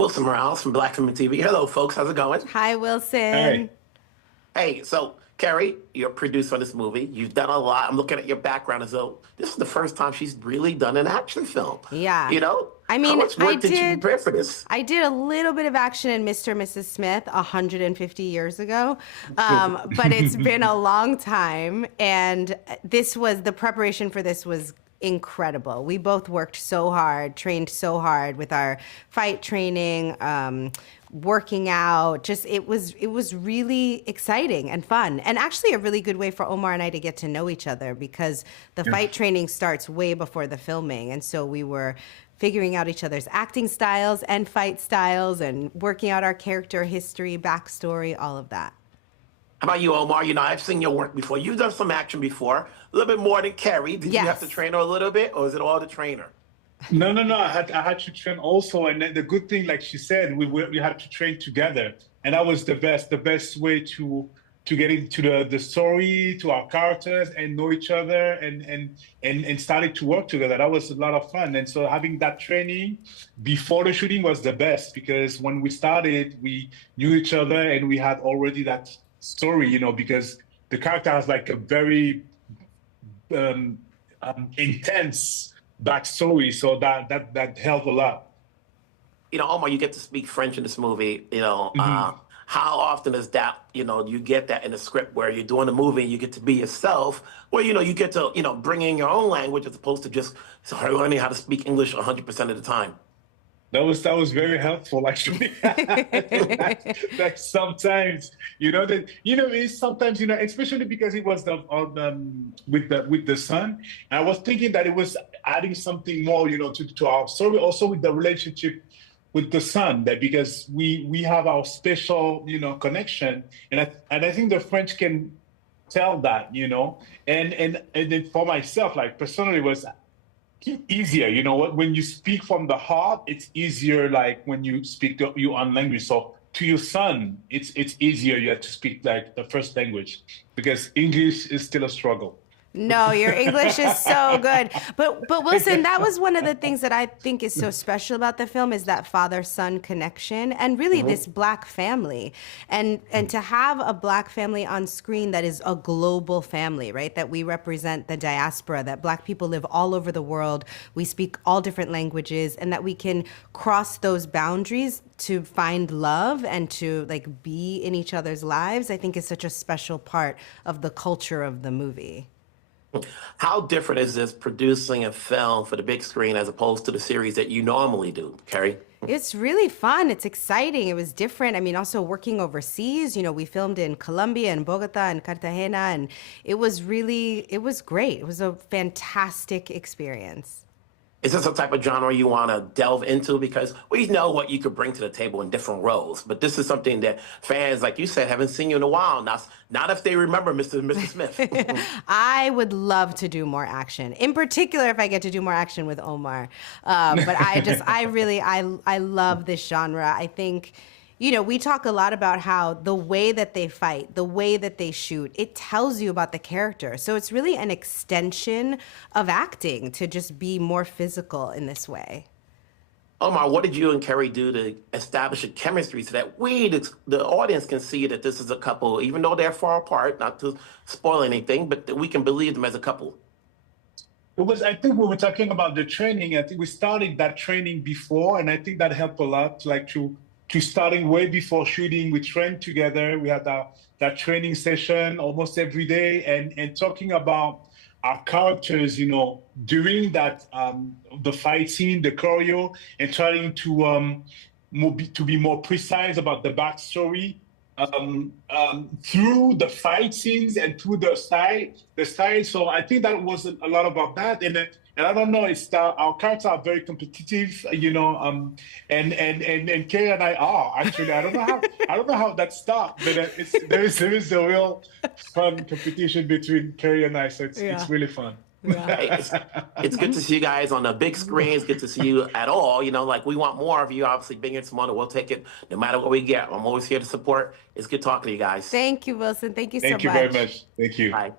Wilson Morales from Black Film TV. Hello, folks. How's it going? Hi, Wilson. Hey, Hey, so Kerry, you're a producer on this movie. You've done a lot. I'm looking at your background as though this is the first time she's really done an action film. Yeah. You know, I how mean, much work did you prepare for this? I did a little bit of action in Mr. and Mrs. Smith 150 years ago, but it's been a long time, and the preparation for this was incredible. We both worked so hard, trained so hard with our fight training, working out. Just it was really exciting and fun, and actually a really good way for Omar and I to get to know each other because the fight training starts way before the filming, and so we were figuring out each other's acting styles and fight styles and working out our character history, backstory, all of that. How about you, Omar? You know, I've seen your work before. You've done some action before, a little bit more than Kerry. Did you have to Yes. train her a little bit, or is it all the trainer? no. I had to train also, and then the good thing, like she said, we had to train together, and that was the best way to get into the story, to our characters, and know each other, and started to work together. That was a lot of fun, and so having that training before the shooting was the best because when we started, we knew each other, and we had already that story, because the character has like a very intense backstory, so that helped a lot. You know, Omar, you get to speak French in this movie. Mhm. How often is that? You get that in the script where you're doing a movie, you get to be yourself, where you get to bring in your own language as opposed to just learning how to speak English 100% of the time. That was very helpful actually. Like sometimes, it's sometimes, especially because it was with the son. And I was thinking that it was adding something more, to our story, also with the relationship with the son, that because we have our special, connection, and I think the French can tell that, and then for myself, like personally, it was easier. When you speak from the heart, it's easier. Like when you speak your own language. So to your son, it's easier. You have to speak like the first language because English is still a struggle. No, your English is so good. But Wilson, that was one of the things that I think is so special about the film is that father-son connection and really this Black family. And to have a Black family on screen that is a global family, right? That we represent the diaspora, that Black people live all over the world, we speak all different languages, and that we can cross those boundaries to find love and to like be in each other's lives, I think is such a special part of the culture of the movie. How different is this producing a film for the big screen as opposed to the series that you normally do, Kerry? It's really fun. It's exciting. It was different. I mean, also working overseas, we filmed in Colombia and Bogota and Cartagena, and it was great. It was a fantastic experience. Is this a type of genre you want to delve into? Because we know what you could bring to the table in different roles, but this is something that fans, like you said, haven't seen you in a while. Not if they remember Mr. and Mrs. Smith. I would love to do more action, in particular if I get to do more action with Omar. But I love this genre. I think, we talk a lot about how the way that they fight, the way that they shoot, it tells you about the character. So it's really an extension of acting to just be more physical in this way. Omar, what did you and Kerry do to establish a chemistry so that the audience, can see that this is a couple, even though they're far apart, not to spoil anything, but that we can believe them as a couple? I think we were talking about the training. I think we started that training before, and I think that helped a lot, like to starting way before shooting. We trained together. We had that training session almost every day, and talking about our characters, during that the fight scene, the choreo, and trying to be more precise about the backstory through the fight scenes and through the style. So I think that was a lot about that, and I don't know, it's that our characters are very competitive, and Kay and I are actually. I don't know how that started, but there is a real fun competition between Kerry and I, so it's really fun. Yeah. Hey, it's good to see you guys on the big screen. It's good to see you at all. Like we want more of you, obviously, big and small. We'll take it no matter what we get. I'm always here to support. It's good talking to you guys. Thank you, Wilson. Thank you so much. Thank you very much. Thank you. Bye.